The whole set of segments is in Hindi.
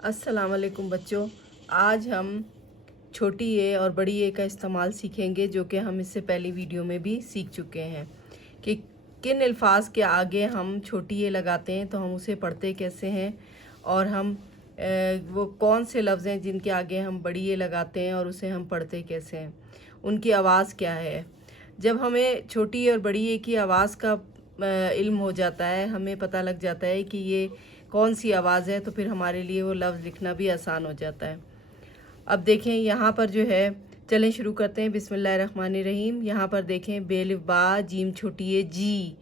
अस्सलाम वालेकुम बच्चों। आज हम छोटी ए और बड़ी ए का इस्तेमाल सीखेंगे, जो कि हम इससे पहली वीडियो में भी सीख चुके हैं कि किन अल्फाज के आगे हम छोटी ए लगाते हैं तो हम उसे पढ़ते कैसे हैं, और हम वो कौन से लफ्ज़ हैं जिनके आगे हम बड़ी ए लगाते हैं और उसे हम पढ़ते कैसे हैं, उनकी आवाज़ क्या है। जब हमें छोटी ए और बड़ी ए की आवाज़ का इल्म हो जाता है, हमें पता लग जाता है कि ये कौन सी आवाज़ है, तो फिर हमारे लिए वो लफ्ज़ लिखना भी आसान हो जाता है। अब देखें यहाँ पर जो है, चलें शुरू करते हैं। बिस्मिल्लाहिर्रहमानिर्रहीम। यहाँ पर देखें बेलिफ बा, जीम छोटी ए जी,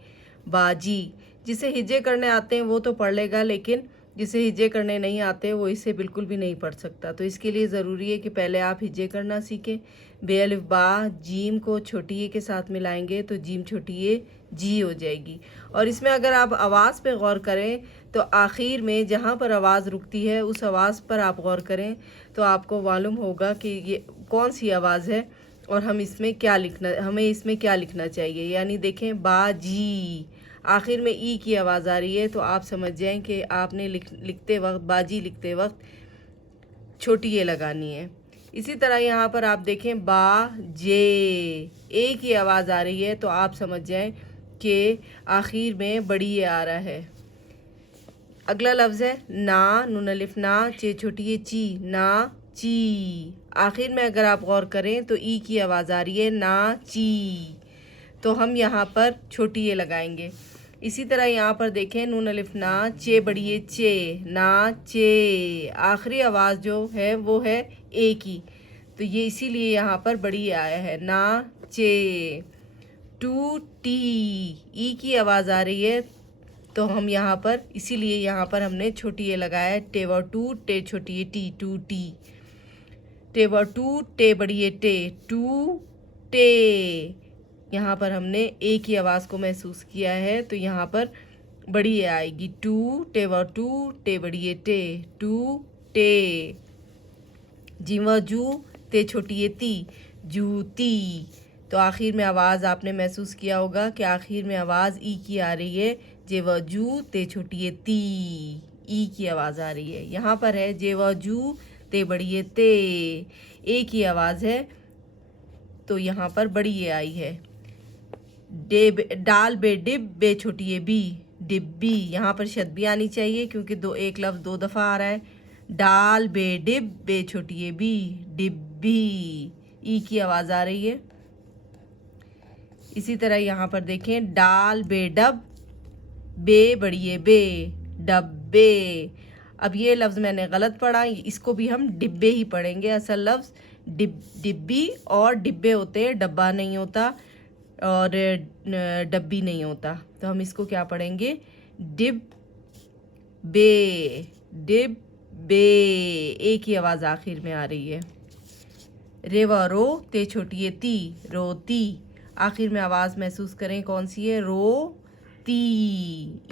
बाजी। जिसे हिज्जे करने आते हैं वो तो पढ़ लेगा, लेकिन जिसे हिज्जे करने नहीं आते वो इसे बिल्कुल भी नहीं पढ़ सकता। तो इसके लिए ज़रूरी है कि पहले आप हिज्जे करना सीखें। बेलिफ बा, जीम को छोटी ए के साथ मिलाएंगे तो जीम छोटी ए जी हो जाएगी। और इसमें अगर आप आवाज़ पे गौर करें तो आखिर में जहाँ पर आवाज़ रुकती है उस आवाज़ पर आप गौर करें तो आपको मालूम होगा कि ये कौन सी आवाज़ है और हमें इसमें क्या लिखना चाहिए। यानी देखें बाजी, आखिर में ई की आवाज़ आ रही है, तो आप समझ जाएं कि आपने लिखते वक्त, बाजी लिखते वक्त छोटी ए लगानी है। इसी तरह यहाँ पर आप देखें बा जे, ए की आवाज़ आ रही है, तो आप समझ जाएं कि आखिर में बड़ी ए आ रहा है। अगला लफ्ज़ है ना, नून अलिफ ना, चे छोटी ए ची, ना ची। आखिर में अगर आप गौर करें तो ई की आवाज़ आ रही है, ना ची, तो हम यहाँ पर छोटी ए लगाएंगे। इसी तरह यहाँ पर देखें नून अलिफ ना, चे बड़ी ए चे, ना चे। आखिरी आवाज़ जो है वो है ए की, तो ये इसीलिए यहाँ पर बड़ी ए आया है, ना चे। टू टी, ई की आवाज़ आ रही है, तो हम यहाँ पर इसीलिए यहाँ पर हमने छोटी ए लगाया है। टे व टू, टे छोटी ए टी, टू टी। टे व टू, टे बड़ी ए टे, टू टे। यहाँ पर हमने ए की आवाज़ को महसूस किया है, तो यहाँ पर बड़ी ए आएगी। टू, टे व टू, टे बड़ी ए टे, टू टे। जी व जू, ते छोटी ए ती, जूती। तो आखिर में आवाज़ आपने महसूस किया होगा कि आखिर में आवाज़ ई की आ रही है। जे व जू, ते छोटी ए ती, ई की आवाज़ आ रही है। यहाँ पर है जे व जू, ते बड़ी ए ते, ए की आवाज़ है, तो यहाँ पर बड़ी ए आई है। डाल बे डिब, बे छोटी ए बी, डिब्बी। यहाँ पर शद भी आनी चाहिए क्योंकि एक लफ्ज़ दो दफ़ा आ रहा है। डाल बे डिब, बे छोटी ए बी, डिब्बी, ई की आवाज़ आ रही है। इसी तरह यहाँ पर देखें डाल बे डब, बे बड़ी ए बे, डब्बे। अब ये लफ्ज़ मैंने गलत पढ़ा, इसको भी हम डिब्बे ही पढ़ेंगे। असल लफ्ज़ डिब्बी और डिब्बे होते हैं, डब्बा नहीं होता और डब्बी नहीं होता। तो हम इसको क्या पढ़ेंगे, डिब बे, डिब बे। ए की आवाज़ आखिर में आ रही है। रे व रो, ते छोटी ए ती, रोती। आखिर में आवाज़ महसूस करें कौन सी है, रो ती।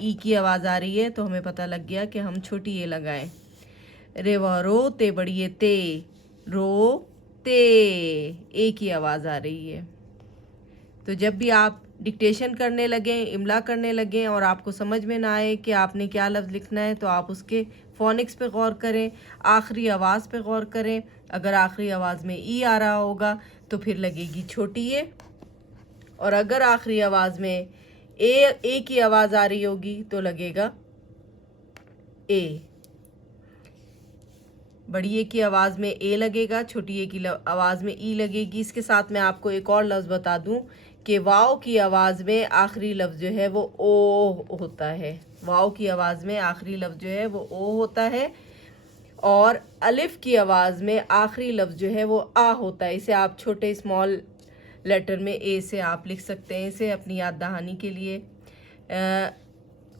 ई की आवाज़ आ रही है, तो हमें पता लग गया कि हम छोटी ए लगाएं। रे व रो, ते बड़ी ए ते, रो ते। ए की आवाज़ आ रही है। तो जब भी आप डिक्टेशन करने लगें, इमला करने लगें और आपको समझ में ना आए कि आपने क्या लफ्ज़ लिखना है, तो आप उसके फ़ोनिक्स पे गौर करें, आखिरी आवाज़ पे गौर करें। अगर आखिरी आवाज़ में ई आ रहा होगा तो फिर लगेगी छोटी ए, और अगर आखिरी आवाज़ में ए की आवाज़ आ रही होगी तो लगेगा ए। बड़ी ए की आवाज़ में ए लगेगा, छोटी ए की आवाज़ में ई लगेगी। इसके साथ मैं आपको एक और लफ्ज़ बता दूं कि वाव की आवाज़ में आखिरी लफ्ज़ जो है वो ओ होता है। वाव की आवाज़ में आखिरी लफ्ज़ जो है वो ओ होता है, और अलिफ की आवाज़ में आखिरी लफ्ज़ जो है वो आ होता है। इसे आप छोटे स्मॉल लेटर में ए से आप लिख सकते हैं, इसे अपनी याद दहानी के लिए।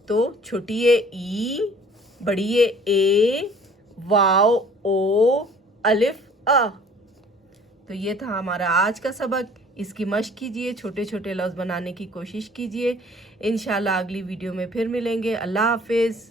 तो छोटी ए ई, बड़ी ए, वाव ओ, अलिफ आ। तो ये था हमारा आज का सबक। इसकी मश्क कीजिए, छोटे छोटे लफ्ज़ बनाने की कोशिश कीजिए। इंशाल्लाह अगली वीडियो में फिर मिलेंगे। अल्लाह हाफिज़।